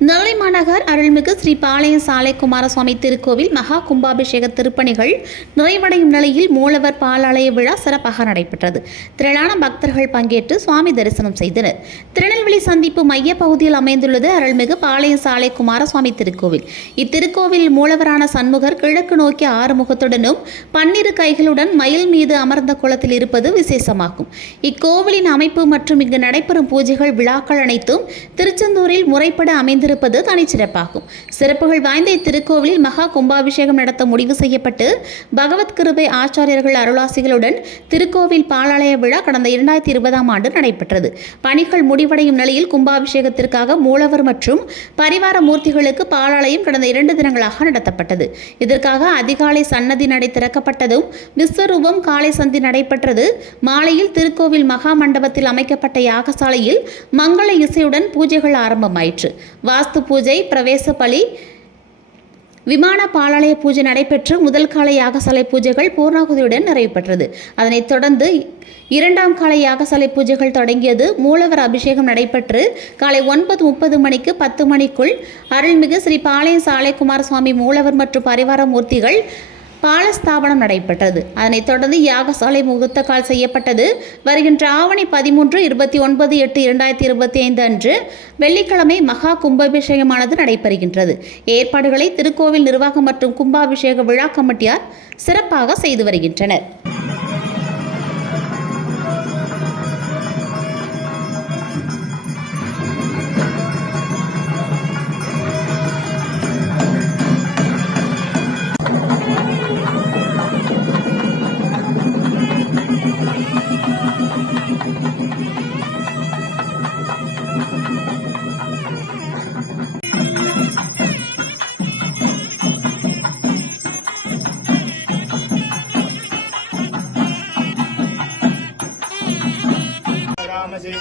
நெல்லை மாநகர் அருள்மிகு ஸ்ரீ பாளையம் சாலை குமாரசுவாமி திருக்கோவில் மகா கும்பாபிஷேக திருப்பணிகள் நிறைவடையும் நிலையில் மூலவர் பாலாலய விழா சிறப்பாக நடைபெற்றது. திரளான பக்தர்கள் பங்கேற்று சுவாமி தரிசனம் செய்தனர். திருநெல்வேலி சந்திப்பு மைய பகுதியில் அமைந்துள்ளது அருள்மிகு பாளையம் சாலை குமாரசுவாமி திருக்கோவில். இத்திருக்கோவில் மூலவரான சண்முகர் கிழக்கு நோக்கி ஆறுமுகத்துடனும் 12 கைகளுடன் மயில் மீது அமர்ந்த குளத்தில் இருப்பது விசேஷமாகும். இக்கோவிலின் அமைப்பு மற்றும் இங்கு நடைபெறும் பூஜைகள் விழாக்கள் அனைத்தும் திருச்செந்தூரில் முறைப்பட அமைந்திருப்பது தனிச்சிறப்பாகும். சிறப்புகள் வாய்ந்த இத்திருக்கோவிலில் மகா கும்பாபிஷேகம் நடத்த முடிவு செய்யப்பட்டு பகவத் கிருபை ஆச்சாரியர்கள் அருளாசிகளுடன் திருக்கோவில் பாலாலய விழா கடந்த 2020ஆம் ஆண்டு நடைபெற்றது. பணிகள் முடிவடையும் நிலையில் கும்பாபிஷேகத்திற்காக மூலவர் மற்றும் பரிவார மூர்த்திகளுக்கு பாலாலயம் கடந்த 2 தினங்களாக நடத்தப்பட்டது. இதற்காக அதிகாலை சன்னதி நடை திறக்கப்பட்டதும் விஸ்வரூபம் காலை சந்தி நடைபெற்றது. மாலையில் திருக்கோவில் மகா மண்டபத்தில் அமைக்கப்பட்ட யாகசாலையில் மங்கள இசையுடன் பூஜைகள் ஆரம்பமாயிற்று. வாஸ்து பூஜை, பிரவேச பலி, விமான பாலாலய பூஜை நடைபெற்று முதல் கால யாகசாலை பூஜைகள் பூர்ணாகுதியுடன் நிறைவு பெற்றது. அதனைத் தொடர்ந்து 2ஆம் கால யாகசாலை பூஜைகள் தொடங்கியது. மூலவர் அபிஷேகம் நடைபெற்று காலை 9:30 மணிக்கு 10 மணிக்குள் அருள்மிகு ஸ்ரீ பாளையம் சாலை குமாரசுவாமி மூலவர் மற்றும் பரிவார மூர்த்திகள் பாலஸ்தாபனம் நடைபெற்றது. அதனைத் தொடர்ந்து யாகசாலை முகூர்த்த கால் செய்யப்பட்டது. வருகின்ற ஆவணி 13, 29/8/2025 அன்று வெள்ளிக்கிழமை மகா கும்பாபிஷேகமானது நடைபெறுகின்றது. ஏற்பாடுகளை திருக்கோவில் நிர்வாகம் மற்றும் கும்பாபிஷேக விழா கமிட்டியார் சிறப்பாக செய்து வருகின்றனர். रामजी